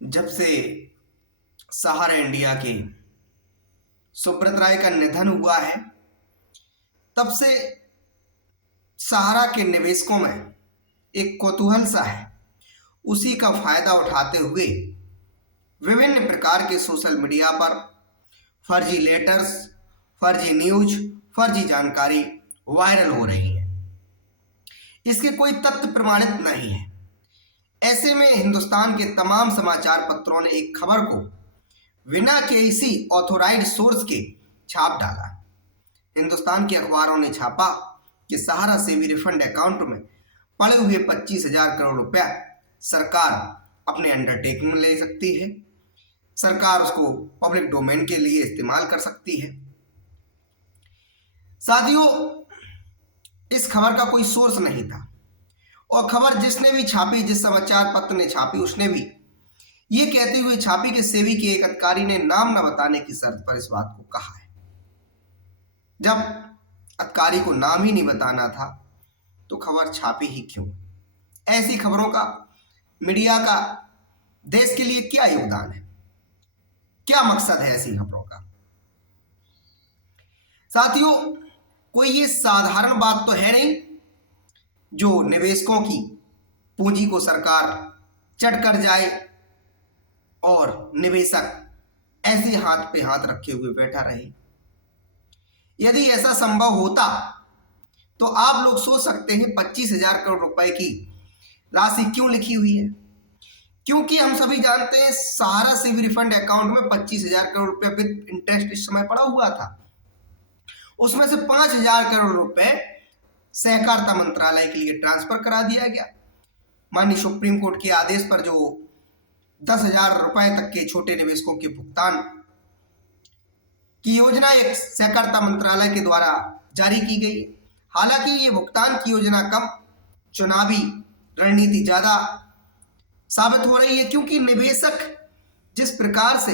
जब से सहारा इंडिया के सुब्रत राय का निधन हुआ है, तब से सहारा के निवेशकों में एक कौतूहल सा है। उसी का फायदा उठाते हुए विभिन्न प्रकार के सोशल मीडिया पर फर्जी लेटर्स, फर्जी न्यूज, फर्जी जानकारी वायरल हो रही है। इसके कोई तथ्य प्रमाणित नहीं है। ऐसे में हिंदुस्तान के तमाम समाचार पत्रों ने एक खबर को बिना किसी ऑथोराइज्ड सोर्स के छाप डाला। हिंदुस्तान के अखबारों ने छापा कि सहारा सेवी रिफंड अकाउंट में पड़े हुए 25,000 करोड़ रुपया सरकार अपने अंडरटेकिंग में ले सकती है। सरकार उसको पब्लिक डोमेन के लिए इस्तेमाल कर सकती है। साथियों, इस खबर का कोई सोर्स नहीं था और खबर जिसने भी छापी, जिस समाचार पत्र ने छापी, उसने भी ये कहते हुए छापी कि सेबी के एक अधिकारी ने नाम न बताने की शर्त पर इस बात को कहा है। जब अधिकारी को नाम ही नहीं बताना था तो खबर छापी ही क्यों? ऐसी खबरों का मीडिया का देश के लिए क्या योगदान है? क्या मकसद है ऐसी खबरों का? साथियों, कोई ये साधारण बात तो है नहीं जो निवेशकों की पूंजी को सरकार चट कर जाए और निवेशक ऐसे हाथ पे हाथ रखे हुए बैठा रहे। यदि ऐसा संभव होता तो आप लोग सोच सकते हैं 25,000 करोड़ रुपए की राशि क्यों लिखी हुई है। क्योंकि हम सभी जानते हैं सहारा सेवी रिफंड अकाउंट में 25,000 करोड़ रुपए विद इंटरेस्ट इस समय पड़ा हुआ था। उसमें से 5,000 करोड़ रुपए सहकारिता मंत्रालय के लिए ट्रांसफर करा दिया गया। माननीय सुप्रीम कोर्ट के आदेश पर जो 10,000 रुपए तक के छोटे निवेशकों के भुगतान की योजना एक सहकारिता मंत्रालय के द्वारा जारी की गई। हालांकि ये भुगतान की योजना कम, चुनावी रणनीति ज्यादा साबित हो रही है, क्योंकि निवेशक जिस प्रकार से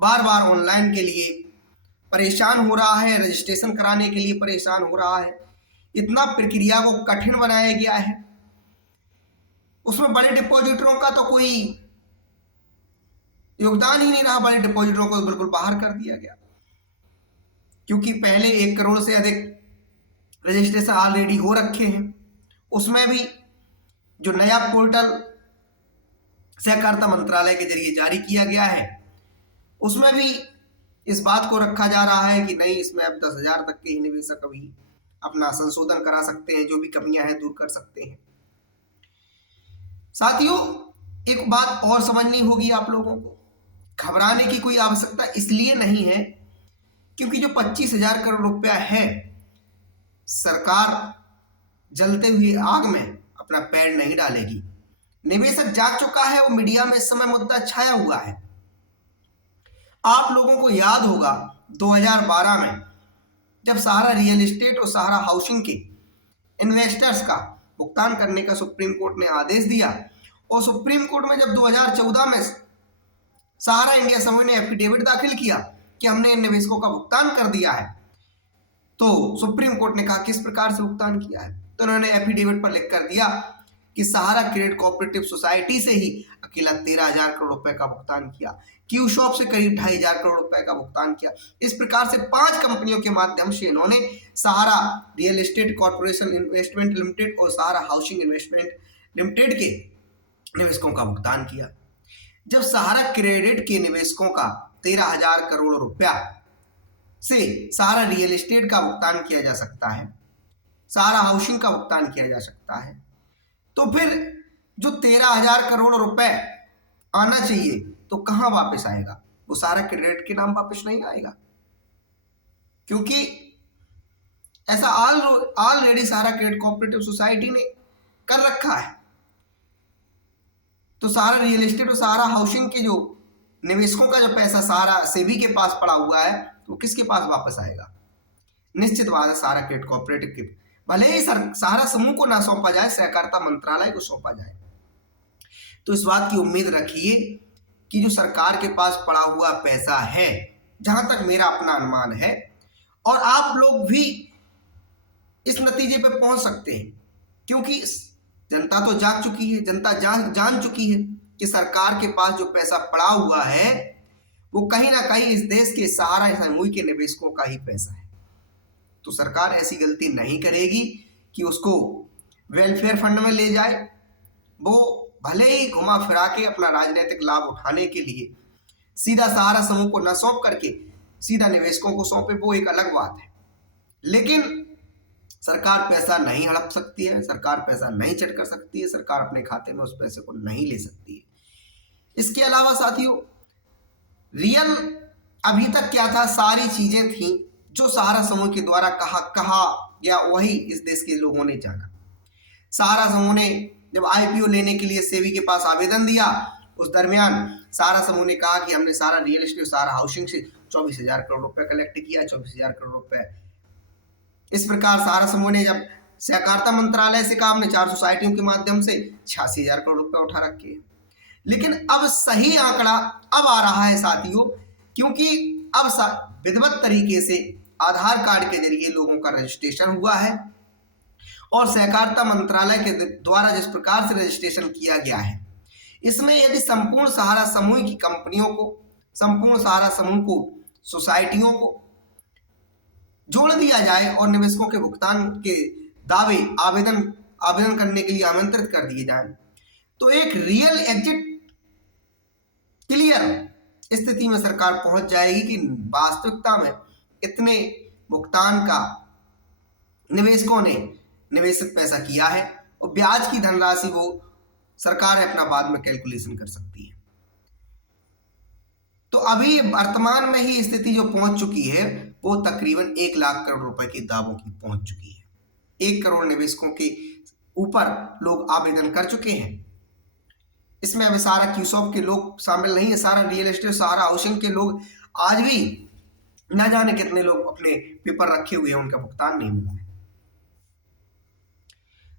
बार बार ऑनलाइन के लिए परेशान हो रहा है, रजिस्ट्रेशन कराने के लिए परेशान हो रहा है, इतना प्रक्रिया को कठिन बनाया गया है। उसमें बड़े डिपॉजिटरों का तो कोई योगदान ही नहीं रहा। बड़े डिपॉजिटरों को बिल्कुल बाहर कर दिया गया, क्योंकि पहले 1 करोड़ से अधिक रजिस्ट्रेशन ऑलरेडी हो रखे हैं। उसमें भी जो नया पोर्टल सहकारिता मंत्रालय के जरिए जारी किया गया है, उसमें भी इस बात को रखा जा रहा है कि नहीं, इसमें अब 10,000 तक के ही निवेशक अभी अपना संशोधन करा सकते हैं, जो भी कमियां हैं दूर कर सकते हैं। साथियों, एक बात और समझनी होगी आप लोगों को। घबराने की कोई आवश्यकता इसलिए नहीं है क्योंकि जो 25,000 करोड़ रुपया है, सरकार जलते हुए आग में अपना पैर नहीं डालेगी। निवेशक जाग चुका है, वो मीडिया में इस समय मुद्दा छाया हुआ है। आप लोगों को याद होगा 2012 में जब सहारा रियल एस्टेट और सहारा हाउसिंग के इन्वेस्टर्स का भुगतान करने का सुप्रीम कोर्ट ने आदेश दिया, और सुप्रीम कोर्ट में जब 2014 में सहारा इंडिया समूह ने एफिडेविट दाखिल किया कि हमने इन निवेशकों का भुगतान कर दिया है, तो सुप्रीम कोर्ट ने कहा किस प्रकार से भुगतान किया है। तो उन्होंने एफिडेविट पर लिख कर दिया कि सहारा क्रेडिट कोऑपरेटिव सोसाइटी से ही अकेला 13,000 करोड़ रुपए का भुगतान किया, क्यू शॉप से करीब 2,500 करोड़ रुपए का भुगतान किया। इस प्रकार से 5 कंपनियों के माध्यम से इन्होंने Sahara real estate corporation investment limited और सहारा हाउसिंग इन्वेस्टमेंट लिमिटेड के निवेशकों का भुगतान किया। जब सहारा क्रेडिट के निवेशकों का 13,000 करोड़ रुपया से सहारा रियल एस्टेट का भुगतान किया जा सकता है, सहारा हाउसिंग का भुगतान किया जा सकता है, तो फिर जो 13,000 करोड़ रुपए आना चाहिए तो कहां वापस आएगा? वो सहारा क्रेडिट के नाम वापस नहीं आएगा, क्योंकि ऐसा ऑलरेडी सहारा क्रेडिट कोऑपरेटिव सोसाइटी ने कर रखा है। तो सहारा रियल एस्टेट और सहारा हाउसिंग के जो निवेशकों का जो पैसा सहारा सेबी के पास पड़ा हुआ है, तो किसके पास वापस आएगा? निश्चित बात है सहारा क्रेडिट कोऑपरेटिव के, भले ही सहारा समूह को ना सौंपा जाए, सहकारिता मंत्रालय को सौंपा जाए। तो इस बात की उम्मीद रखिए कि जो सरकार के पास पड़ा हुआ पैसा है, जहां तक मेरा अपना अनुमान है, और आप लोग भी इस नतीजे पर पहुंच सकते हैं, क्योंकि जनता तो जाग चुकी है, जनता जान चुकी है कि सरकार के पास जो पैसा पड़ा हुआ है वो कहीं ना कहीं इस देश के सहारा समूह के निवेशकों का ही पैसा है। तो सरकार ऐसी गलती नहीं करेगी कि उसको वेलफेयर फंड में ले जाए। वो भले ही घुमा फिरा के अपना राजनीतिक लाभ उठाने के लिए सीधा सहारा समूह को न सौंप करके सीधा निवेशकों को सौंपे, वो एक अलग बात है। लेकिन सरकार पैसा नहीं हड़प सकती है, सरकार पैसा नहीं चट कर सकती है, सरकार अपने खाते में उस पैसे को नहीं ले सकती है। इसके अलावा साथियों, रियल अभी तक क्या था, सारी चीजें थी जो सहारा समूह के द्वारा कहा या वही इस देश के लोगों ने जाना। सहारा समूह ने जब आईपीओ लेने के लिए सेबी के पास आवेदन दिया, उस दरमियान सहारा समूह ने कहा कि हमने सारा रियल एस्टेट, सहारा हाउसिंग से 24,000 करोड़ रुपए कलेक्ट किया, 24,000 करोड़ रुपए। इस प्रकार सहारा समूह ने जब सहकारिता मंत्रालय से कहा, हमने 4 सोसाइटियों के माध्यम से 86,000 करोड़ रुपए उठा रखे। लेकिन अब सही आंकड़ा अब आ रहा है साथियों, क्योंकि अब विधिवत तरीके से आधार कार्ड के जरिए लोगों का रजिस्ट्रेशन हुआ है और सहकारिता मंत्रालय के द्वारा जिस प्रकार से रजिस्ट्रेशन किया गया है, इसमें यदि संपूर्ण सहारा समूह की कंपनियों को, संपूर्ण सहारा समूह को, सोसाइटियों को जोड़ दिया जाए और निवेशकों के भुगतान के दावे आवेदन करने के लिए आमंत्रित कर दिए जाएं, तो एक रियल एग्जिट क्लियर स्थिति में सरकार पहुंच जाएगी कि वास्तविकता में इतने भुगतान का निवेशकों ने निवेशित पैसा किया है और ब्याज की धनराशि वो सरकार अपना बाद में कैलकुलेशन कर सकती है। तो अभी वर्तमान में ही स्थिति जो पहुंच चुकी है वो तकरीबन 1 लाख करोड़ रुपए के दावों की पहुंच चुकी है। 1 करोड़ निवेशकों के ऊपर लोग आवेदन कर चुके हैं। इसमें अभी सारा क्यूसॉप के लोग शामिल नहीं है, सारा रियल एस्टेट, सहारा हाउसिंग के लोग आज भी न जाने कितने लोग अपने पेपर रखे हुए हैं, उनका भुगतान नहीं मिला है।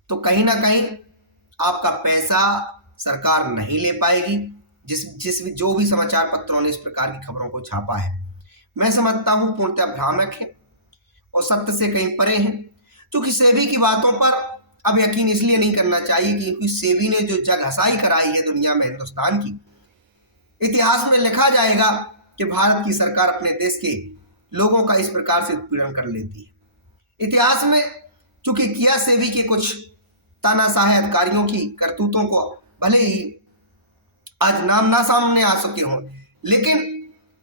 तो कहीं ना कहीं आपका पैसा सरकार नहीं ले पाएगी। जो भी समाचार पत्रों ने इस प्रकार की खबरों को छापा है, मैं समझता हूं पूर्णतः भ्रामक है और सत्य से कहीं परे हैं। क्योंकि सेबी की बातों पर अब यकीन इसलिए नहीं करना चाहिए क्योंकि सेबी ने जो जग हसाई कराई है दुनिया में, हिंदुस्तान की, इतिहास में लिखा जाएगा कि भारत की सरकार अपने देश के लोगों का इस प्रकार से उत्पीड़न कर लेती है। इतिहास में चूंकि किया सेबी के कुछ तानाशाह अधिकारियों की करतूतों को भले ही आज नाम ना सामने आ सके हों, लेकिन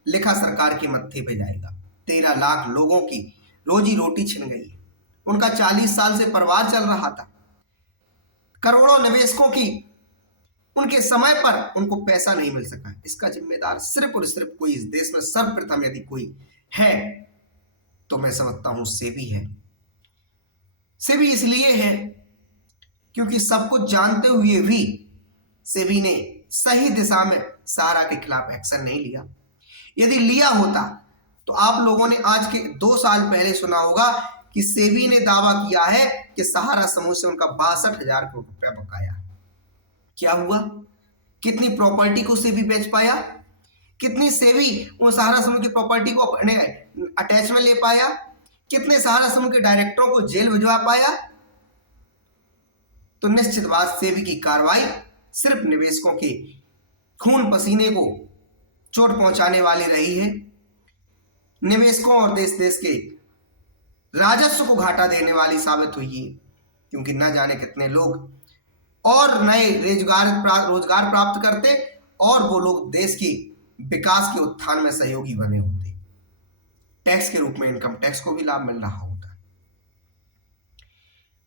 लिखा सरकार के मत्थे पे जाएगा। 13 लाख लोगों की रोजी रोटी छिन गई, उनका 40 साल से परिवार चल रहा था। करोड़ों निवेशकों की उनके समय पर उनको पैसा नहीं मिल सका। इसका जिम्मेदार सिर्फ और सिर्फ कोई इस देश में सर्वप्रथम यदि कोई है तो मैं समझता हूं सेबी है। सेबी इसलिए है क्योंकि सब कुछ जानते हुए भी सेबी ने सही दिशा में सहारा के खिलाफ एक्शन नहीं लिया। यदि लिया होता तो आप लोगों ने आज के 2 साल पहले सुना होगा कि सेबी ने दावा किया है कि सहारा समूह से उनका 62,000 करोड़ रुपया बकाया। क्या हुआ? कितनी प्रॉपर्टी को सेबी बेच पाया? कितनी सेबी उन सहारा समूह की प्रॉपर्टी को अपने अटैच में ले पाया? कितने सहारा समूह के डायरेक्टरों को जेल भिजवा पाया? तो निश्चित बात सेबी की कार्रवाई सिर्फ निवेशकों के खून पसीने को चोट पहुंचाने वाली रही है। निवेशकों और देश के राजस्व को घाटा देने वाली साबित हुई है, क्योंकि न जाने कितने लोग और नए रोजगार प्राप्त करते और वो लोग देश की विकास के उत्थान में सहयोगी बने होते। टैक्स के रूप में इनकम टैक्स को भी लाभ मिल रहा होता।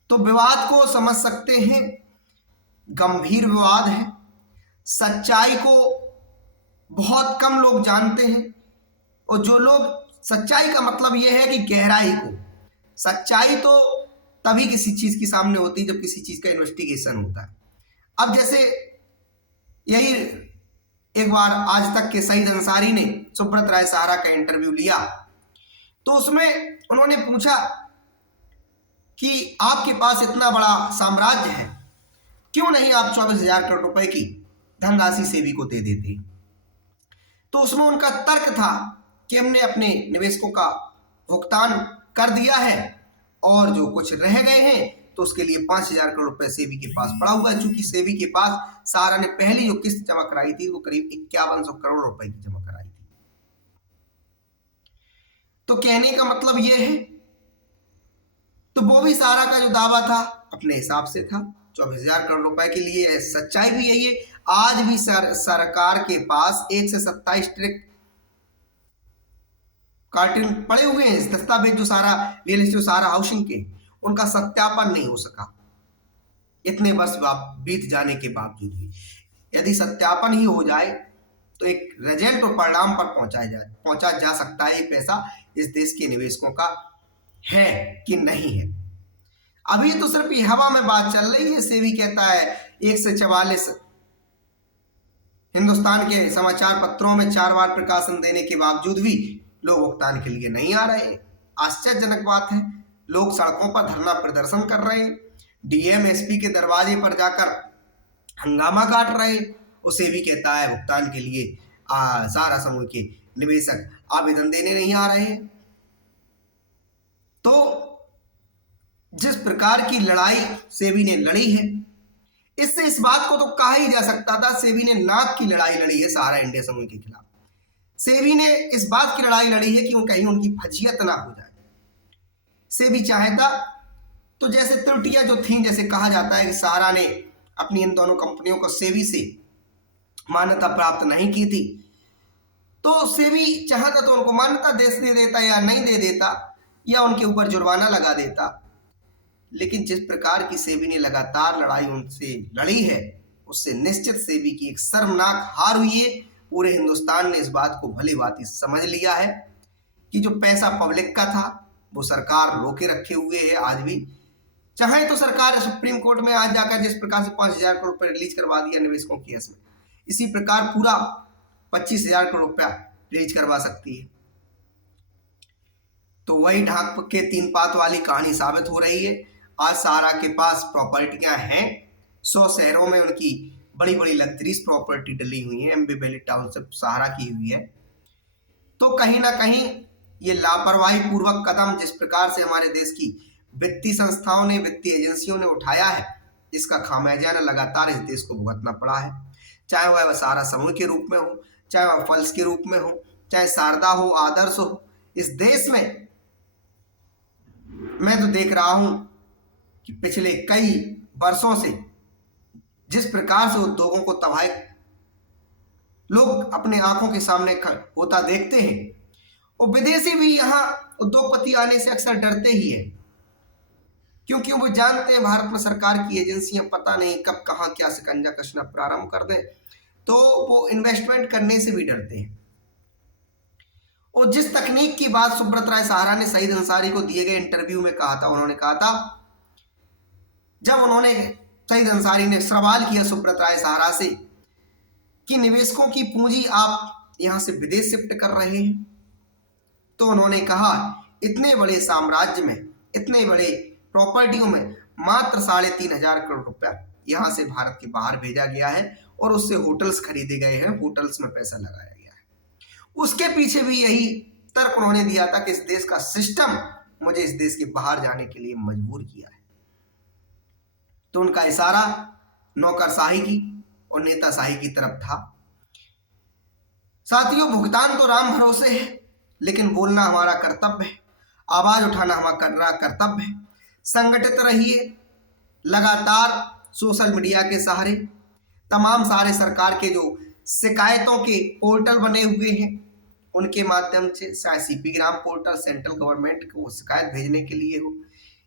तो विवाद को समझ सकते हैं, गंभीर विवाद है। सच्चाई को बहुत कम लोग जानते हैं और जो लोग, सच्चाई का मतलब यह है कि गहराई को, सच्चाई तो तभी किसी चीज की सामने होती है जब किसी चीज का इन्वेस्टिगेशन होता है। अब जैसे यही एक बार आज तक के सईद अंसारी ने सुब्रत राय सहारा का इंटरव्यू लिया, तो उसमें उन्होंने पूछा कि आपके पास इतना बड़ा साम्राज्य है, क्यों नहीं आप 24,000 करोड़ रुपए की धनराशि सेबी को दे देते? तो उसमें उनका तर्क था कि हमने अपने निवेशकों का भुगतान कर दिया है और जो कुछ रह गए हैं तो उसके लिए 5,000 करोड़ रुपए सेबी के पास पड़ा हुआ है। चूंकि सेबी के पास सहारा ने पहली जो किस्त जमा कराई थी वो करीब 5100 करोड़ रुपए की जमा कराई थी। तो कहने का मतलब ये है, तो वो भी सहारा का जो दावा था अपने हिसाब से था 24,000 करोड़ रुपए के लिए। सच्चाई भी यही है, आज भी सरकार के पास 1 से 27 ट्रिक कार्टन पड़े हुए हैं, दस्तावेज जो सारा रियल एस्टेट सारा हाउसिंग के, उनका सत्यापन नहीं हो सका इतने वर्ष बीत जाने के बावजूद भी। यदि सत्यापन ही हो जाए तो एक रिजल्ट और परिणाम पर पहुंचा जा सकता है ये पैसा इस देश के निवेशकों का है कि नहीं है। अभी तो सिर्फ ये हवा में बात चल रही है। सेबी कहता है 1 से 44 हिंदुस्तान के समाचार पत्रों में 4 बार प्रकाशन देने के बावजूद भी लोग भुगतान के लिए नहीं आ रहे। आश्चर्यजनक बात है, लोग सड़कों पर धरना प्रदर्शन कर रहे हैं, डीएम एसपी के दरवाजे पर जाकर हंगामा काट रहे। उसे भी कहता है भुगतान के लिए सहारा समूह के निवेशक आवेदन देने नहीं आ रहे। तो जिस प्रकार की लड़ाई सेबी ने लड़ी है, इससे इस बात को तो कहा ही जा सकता था सेबी ने नाक की लड़ाई लड़ी है सहारा इंडिया समूह के खिलाफ। सेबी ने इस बात की लड़ाई लड़ी है कि कहीं उनकी फजीयत ना हो जाए। सेबी चाहता तो जैसे त्रुटियां जो थीं, जैसे कहा जाता है कि सहारा ने अपनी इन दोनों कंपनियों को सेबी से मान्यता प्राप्त नहीं की थी, तो सेबी चाहता तो उनको मान्यता दे देता या नहीं दे देता या उनके ऊपर जुर्माना लगा देता। लेकिन जिस प्रकार की सेबी ने लगातार लड़ाई उनसे लड़ी है, उससे निश्चित सेबी की एक शर्मनाक हार हुई है। पूरे हिंदुस्तान ने इस बात को भली भांति समझ लिया है कि जो पैसा पब्लिक का था वो सरकार रोके रखे हुए है। आज भी चाहे तो सरकार सुप्रीम कोर्ट में आज जाकर जिस प्रकार से 5,000 करोड़ रुपए रिलीज करवा दिया निवेशकों की केस में, इसी प्रकार पूरा 25,000 करोड़ रुपया रिलीज करवा सकती है। तो वही ढाक के 3 पात वाली कहानी साबित हो रही है। आज सहारा के पास प्रॉपर्टियां हैं, 100 शहरों में उनकी बड़ी बड़ी लग्जरीज प्रॉपर्टी डली हुई है। एमबी वैली टाउनशिप सहारा की हुई है। तो कहीं ना कहीं ये लापरवाही पूर्वक कदम जिस प्रकार से हमारे देश की वित्तीय संस्थाओं ने, वित्तीय एजेंसियों ने उठाया है, इसका खामियाजा लगातार इस देश को भुगतना पड़ा है। चाहे वह सहारा समूह के रूप में हो, चाहे वह फल्स के रूप में हो, चाहे शारदा हो, आदर्श हो, इस देश में मैं तो देख रहा हूं कि पिछले कई वर्षों से जिस प्रकार से उद्योगों को तबाह लोग अपने आंखों के सामने होता देखते हैं, और विदेशी भी यहाँ उद्योगपति आने से अक्सर डरते ही है, क्योंकि वो जानते हैं भारत में सरकार की एजेंसियां पता नहीं कब कहाँ क्या शिकंजा कसना प्रारंभ कर दें, तो वो इन्वेस्टमेंट करने से भी डरते हैं। और जिस तकनीक की बात सुब्रत राय सहारा ने सईद अंसारी को दिए गए इंटरव्यू में कहा था, उन्होंने कहा था, जब उन्होंने सईद अंसारी ने सवाल किया सुब्रत राय सहारा से कि निवेशकों की पूंजी आप यहां से विदेश शिफ्ट कर रहे हैं, तो उन्होंने कहा इतने बड़े साम्राज्य में, इतने बड़े प्रॉपर्टियों में मात्र 3,500 करोड़ रुपया यहां से भारत के बाहर भेजा गया है और उससे होटल्स खरीदे गए हैं, होटल्स में पैसा लगाया गया है। उसके पीछे भी यही तर्क उन्होंने दिया था कि इस देश का सिस्टम मुझे इस देश के बाहर जाने के लिए मजबूर किया है। तो उनका इशारा नौकरशाही की और नेताशाही की तरफ था। साथियों, भुगतान तो राम भरोसे है, लेकिन बोलना हमारा कर्तव्य है, आवाज उठाना हमारा कर्तव्य है। संगठित रहिए, लगातार सोशल मीडिया के सहारे, तमाम सारे सरकार के जो शिकायतों के पोर्टल बने हुए हैं उनके माध्यम से, चाहे सीपी ग्राम पोर्टल सेंट्रल गवर्नमेंट को शिकायत भेजने के लिए हो,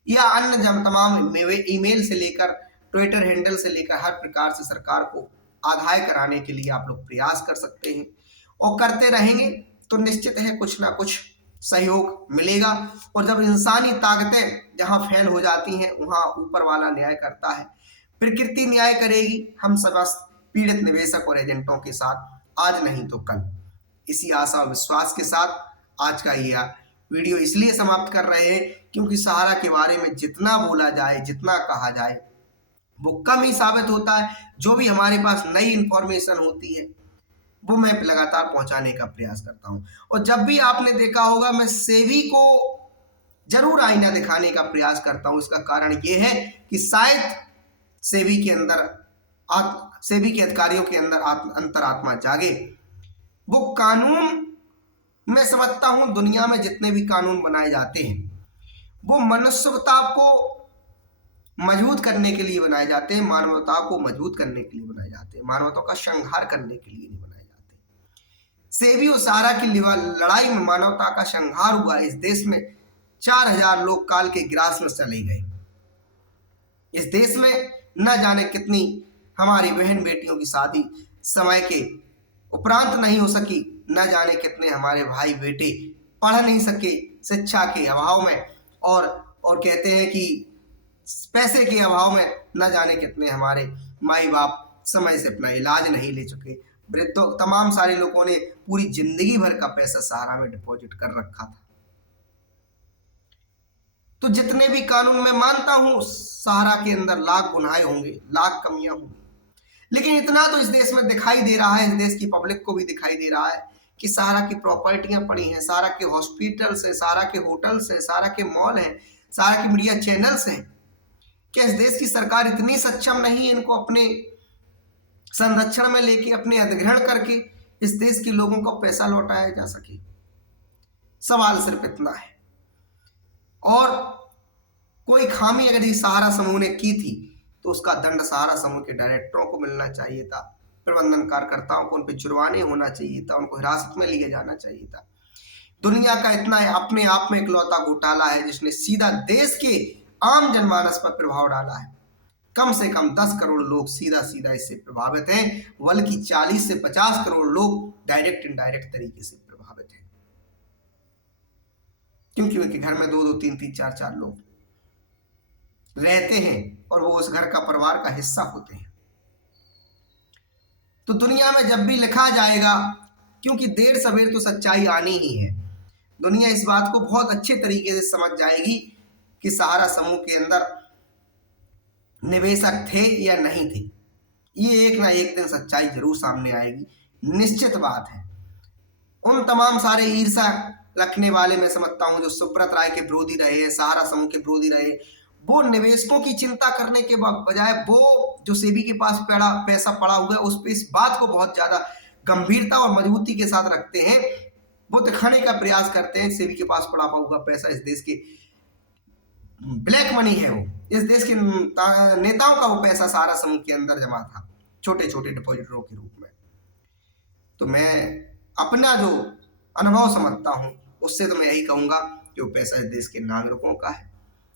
या अन्य तमाम ईमेल से लेकर ट्विटर हैंडल से लेकर हर प्रकार से सरकार को आगाह कराने के लिए आप लोग प्रयास कर सकते हैं, और करते रहेंगे तो निश्चित है कुछ ना कुछ सहयोग मिलेगा। और जब इंसानी ताकतें जहां फेल हो जाती हैं वहां ऊपर वाला न्याय करता है, प्रकृति न्याय करेगी हम समस्त पीड़ित निवेशक और एजेंटों के साथ, आज नहीं तो कल। इसी आशा और विश्वास के साथ आज का यह वीडियो इसलिए समाप्त कर रहे हैं क्योंकि सहारा के बारे में जितना बोला जाए, जितना कहा जाए, वो कम ही साबित होता है। जो भी हमारे पास नई इंफॉर्मेशन होती है वो मैं लगातार पहुंचाने का प्रयास करता हूं। और जब भी आपने देखा होगा मैं सेबी को जरूर आईना दिखाने का प्रयास करता हूं। इसका कारण यह है कि शायद सेबी के अधिकारियों के अंदर अंतरात्मा जागे। वो कानून, मैं समझता हूं दुनिया में जितने भी कानून बनाए जाते हैं वो मनुष्यता को मजबूत करने के लिए बनाए जाते हैं, मानवता को मजबूत करने के लिए बनाए जाते हैं, मानवता का संहार करने के लिए नहीं बनाए जाते। सेबी और सारा की लड़ाई में मानवता का संहार हुआ। इस देश में 4000 लोग काल के ग्रास में चले गए। इस देश में न जाने कितनी हमारी बहन बेटियों की शादी समय के उपरांत नहीं हो सकी, न जाने कितने हमारे भाई बेटे पढ़ नहीं सके शिक्षा के अभाव में, और कहते हैं कि पैसे के अभाव में न जाने कितने हमारे माई बाप समय से अपना इलाज नहीं ले चुके। वृद्धों, तमाम सारे लोगों ने पूरी जिंदगी भर का पैसा सहारा में डिपॉजिट कर रखा था। तो जितने भी कानून मैं मानता हूं सहारा के अंदर लाख गुनाहें होंगे, लाख कमियां होंगी, लेकिन इतना तो इस देश में दिखाई दे रहा है, इस देश की पब्लिक को भी दिखाई दे रहा है कि सहारा की प्रॉपर्टियां पड़ी हैं, सहारा के हॉस्पिटल्स हैं, सहारा के होटल्स हैं, सहारा के मॉल हैं, सहारा के मीडिया चैनल्स हैं। क्या इस देश की सरकार इतनी सक्षम नहीं है इनको अपने संरक्षण में लेके, अपने अधिग्रहण करके इस देश के लोगों को पैसा लौटाया जा सके? सवाल सिर्फ इतना है। और कोई खामी अगर इस सहारा समूह ने की थी तो उसका दंड सहारा समूह के डायरेक्टरों को मिलना चाहिए था, प्रबंधन कार्यकर्ताओं को उन पर जुर्माने होना चाहिए था, उनको हिरासत में लिया जाना चाहिए था। दुनिया का इतना अपने आप में इकलौता घोटाला है जिसने सीधा देश के आम जनमानस पर प्रभाव डाला है। कम से कम 10 करोड़ लोग सीधा सीधा इससे प्रभावित हैं, बल्कि 40 से 50 करोड़ लोग डायरेक्ट इनडायरेक्ट तरीके से प्रभावित हैं, क्योंकि उनके घर में 2-2, 3-3, 4-4 लोग रहते हैं और वो उस घर का परिवार का हिस्सा होते हैं। तो दुनिया में जब भी लिखा जाएगा, क्योंकि देर सवेर तो सच्चाई आनी ही है, दुनिया इस बात को बहुत अच्छे तरीके से समझ जाएगी कि सहारा समूह के अंदर निवेशक थे या नहीं थे। ये एक ना एक दिन सच्चाई जरूर सामने आएगी, निश्चित बात है। उन तमाम सारे ईर्षा रखने वाले मैं समझता हूं जो सुब्रत राय के विरोधी रहे, सहारा समूह के विरोधी रहे, वो निवेशकों की चिंता करने के बजाय वो जो सेबी के पास पैसा पड़ा हुआ है उस पर इस बात को बहुत ज्यादा गंभीरता और मजबूती के साथ रखते हैं। वो दिखाने का प्रयास करते हैं सेबी के पास पड़ा हुआ पैसा इस देश के ब्लैक मनी है, वो इस देश के नेताओं का वो पैसा सहारा समूह के अंदर जमा था छोटे छोटे डिपॉजिटरों के रूप में। तो मैं अपना जो अनुभव समझता हूं उससे तो मैं यही कहूंगा कि वो पैसा इस देश के नागरिकों का है।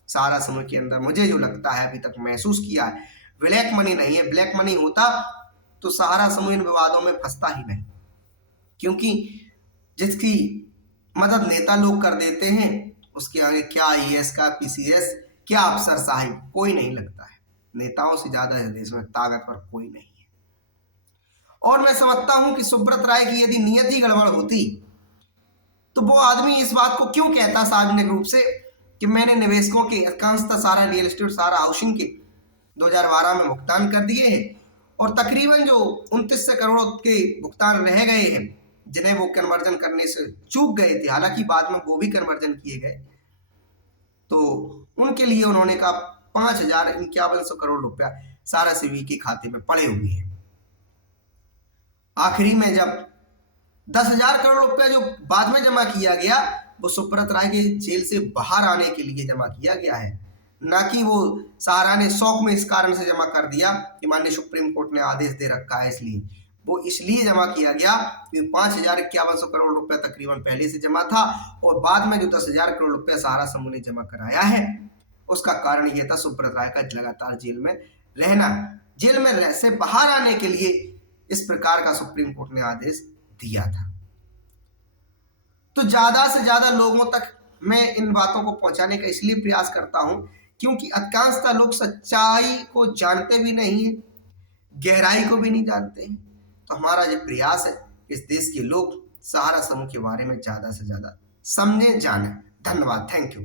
सहारा समूह के अंदर मुझे जो लगता है अभी तक महसूस किया है, ब्लैक मनी नहीं है। ब्लैक मनी होता तो सहारा समूह इन विवादों में फंसता ही नहीं, क्योंकि जिसकी मदद नेता लोग कर देते हैं उसके आगे क्या आईएएस का पीसीएस क्या अफसरशाही कोई नहीं लगता है। नेताओं से ज्यादा इस देश में ताकतवर कोई नहीं है। और मैं समझता हूं कि सुब्रत राय की यदि नियत ही गड़बड़ होती तो वो आदमी इस बात को क्यों कहता सार्वजनिक रूप से कि मैंने निवेशकों के अधिकांशतः सारा रियल एस्टेट, सारा हाउसिंग के 2012 में भुगतान कर दिए हैं और तकरीबन जो 29 करोड़ के भुगतान रह गए हैं जिन्हें वो कन्वर्जन करने से चूक गए थे, हालांकि बाद में वो भी कन्वर्जन किए गए, तो उनके लिए उन्होंने कहा 5,51 करोड़ रुपया सारा सेबी के खाते में पड़े हुए हैं। आखिरी में जब 10,000 करोड़ रुपया जो बाद में जमा किया गया वो सुब्रत राय के जेल से बाहर आने के लिए जमा किया गया है, ना कि वो सहारा ने शौक में इस कारण से जमा कर दिया कि माननीय सुप्रीम कोर्ट ने आदेश दे रखा है इसलिए। वो इसलिए जमा किया गया कि 5,51 करोड़ रुपया तकरीबन पहले से जमा था और बाद में जो 10,000 करोड़ रुपया सहारा समूह ने जमा कराया है उसका कारण यह था सुब्रत राय का लगातार जेल में रहना। जेल में से बाहर आने के लिए इस प्रकार का सुप्रीम कोर्ट ने आदेश दिया था। तो ज्यादा से ज्यादा लोगों तक मैं इन बातों को पहुंचाने का इसलिए प्रयास करता हूं क्योंकि अधिकांशतः लोग सच्चाई को जानते भी नहीं है, गहराई को भी नहीं जानते हैं। तो हमारा जो प्रयास है इस देश के लोग सहारा समूह के बारे में ज्यादा से ज्यादा समझे, जाने। धन्यवाद, थैंक यू।